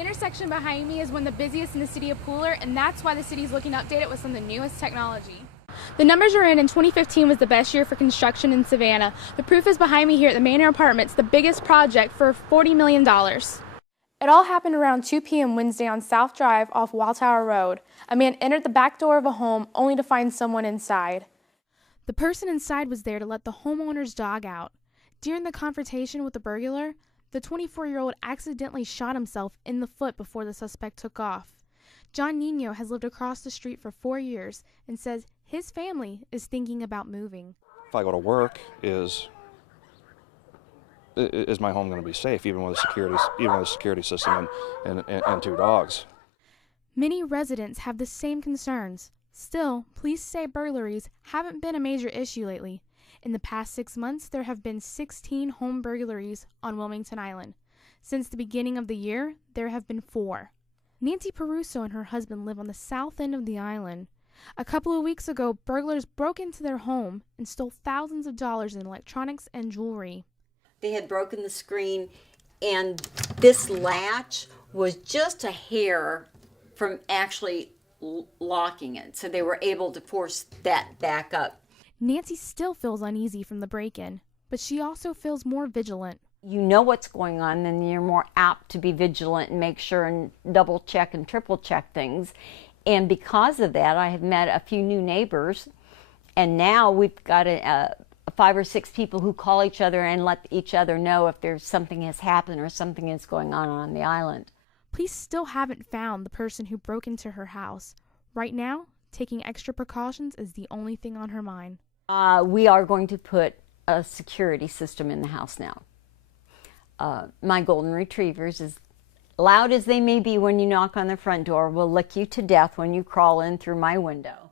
The intersection behind me is one of the busiest in the city of Pooler, and that's why the city is looking to update it with some of the newest technology. The numbers are in 2015 was the best year for construction in Savannah. The proof is behind me here at the Manor Apartments, the biggest project for $40 million. It all happened around 2 p.m. Wednesday on South Drive off Walltower Road. A man entered the back door of a home only to find someone inside. The person inside was there to let the homeowner's dog out. During the confrontation with the burglar, the 24-year-old accidentally shot himself in the foot before the suspect took off. John Nino has lived across the street for 4 years and says his family is thinking about moving. If I go to work, is my home going to be safe, even with a security system and 2 dogs? Many residents have the same concerns. Still, police say burglaries haven't been a major issue lately. In the past 6 months, there have been 16 home burglaries on Wilmington Island. Since the beginning of the year, there have been 4. Nancy Peruso and her husband live on the south end of the island. A couple of weeks ago, burglars broke into their home and stole thousands of dollars in electronics and jewelry. They had broken the screen, and this latch was just a hair from actually locking it, so they were able to force that back up. Nancy still feels uneasy from the break-in, but she also feels more vigilant. You know what's going on, then you're more apt to be vigilant and make sure and double check and triple check things. And because of that, I have met a few new neighbors, and now we've got 5 or 6 people who call each other and let each other know if there's something has happened or something is going on the island. Police still haven't found the person who broke into her house. Right now, taking extra precautions is the only thing on her mind. We are going to put a security system in the house now. My golden retrievers, as loud as they may be when you knock on the front door, will lick you to death when you crawl in through my window.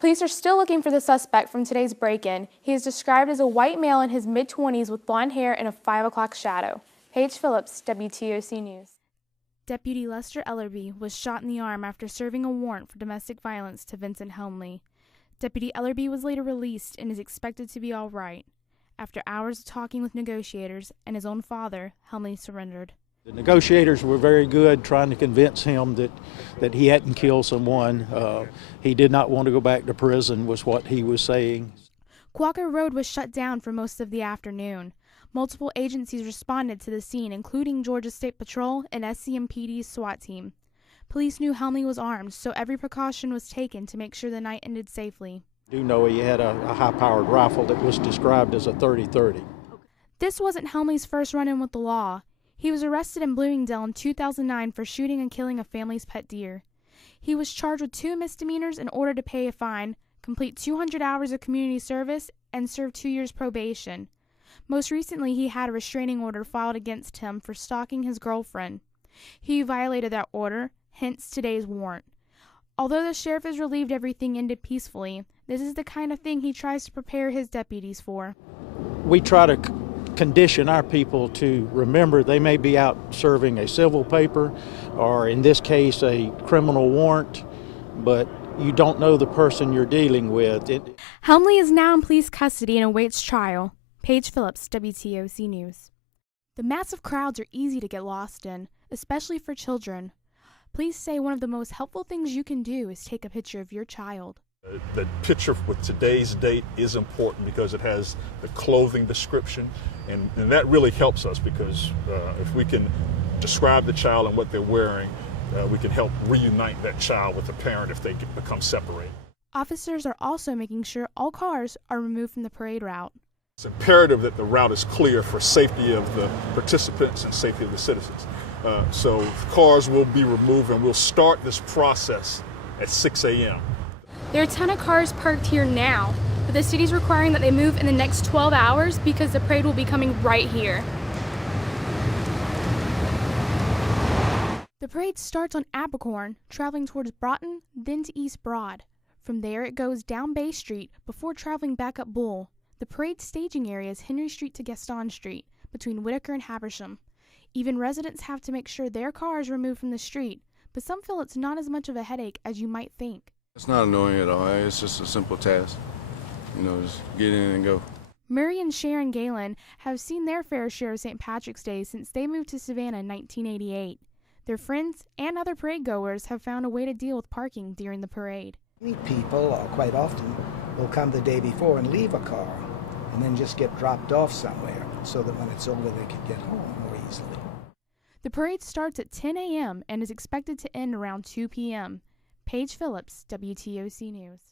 Police are still looking for the suspect from today's break-in. He is described as a white male in his mid-20s with blonde hair and a 5 o'clock shadow. Paige Phillips, WTOC News. Deputy Lester Ellerby was shot in the arm after serving a warrant for domestic violence to Vincent Helmley. Deputy Ellerby was later released and is expected to be all right. After hours of talking with negotiators and his own father, Helmley surrendered. The negotiators were very good, trying to convince him that he hadn't killed someone. He did not want to go back to prison, was what he was saying. Quaker Road was shut down for most of the afternoon. Multiple agencies responded to the scene, including Georgia State Patrol and SCMPD's SWAT team. Police knew Helmley was armed, so every precaution was taken to make sure the night ended safely. I do know he had a high-powered rifle that was described as a .30-30. This wasn't Helmley's first run-in with the law. He was arrested in Bloomingdale in 2009 for shooting and killing a family's pet deer. He was charged with 2 misdemeanors in order to pay a fine, complete 200 hours of community service, and serve 2 years probation. Most recently, he had a restraining order filed against him for stalking his girlfriend. He violated that order, hence today's warrant. Although the sheriff is relieved everything ended peacefully, this is the kind of thing he tries to prepare his deputies for. We try to condition our people to remember they may be out serving a civil paper, or in this case, a criminal warrant, but you don't know the person you're dealing with. Helmley is now in police custody and awaits trial. Paige Phillips, WTOC News. The massive crowds are easy to get lost in, especially for children. Police say one of the most helpful things you can do is take a picture of your child. The picture with today's date is important because it has the clothing description, and that really helps us because if we can describe the child and what they're wearing, we can help reunite that child with the parent if they become separated. Officers are also making sure all cars are removed from the parade route. It's imperative that the route is clear for safety of the participants and safety of the citizens. So cars will be removed, and we'll start this process at 6 a.m. There are a ton of cars parked here now, but the city's requiring that they move in the next 12 hours because the parade will be coming right here. The parade starts on Abercorn, traveling towards Broughton, then to East Broad. From there, it goes down Bay Street before traveling back up Bull. The parade staging area is Henry Street to Gaston Street, between Whitaker and Habersham. Even residents have to make sure their car is removed from the street, but some feel it's not as much of a headache as you might think. It's not annoying at all. It's just a simple task. Just get in and go. Murray and Sharon Galen have seen their fair share of St. Patrick's Day since they moved to Savannah in 1988. Their friends and other parade goers have found a way to deal with parking during the parade. People quite often will come the day before and leave a car and then just get dropped off somewhere so that when it's over they can get home more easily. The parade starts at 10 a.m. and is expected to end around 2 p.m. Paige Phillips, WTOC News.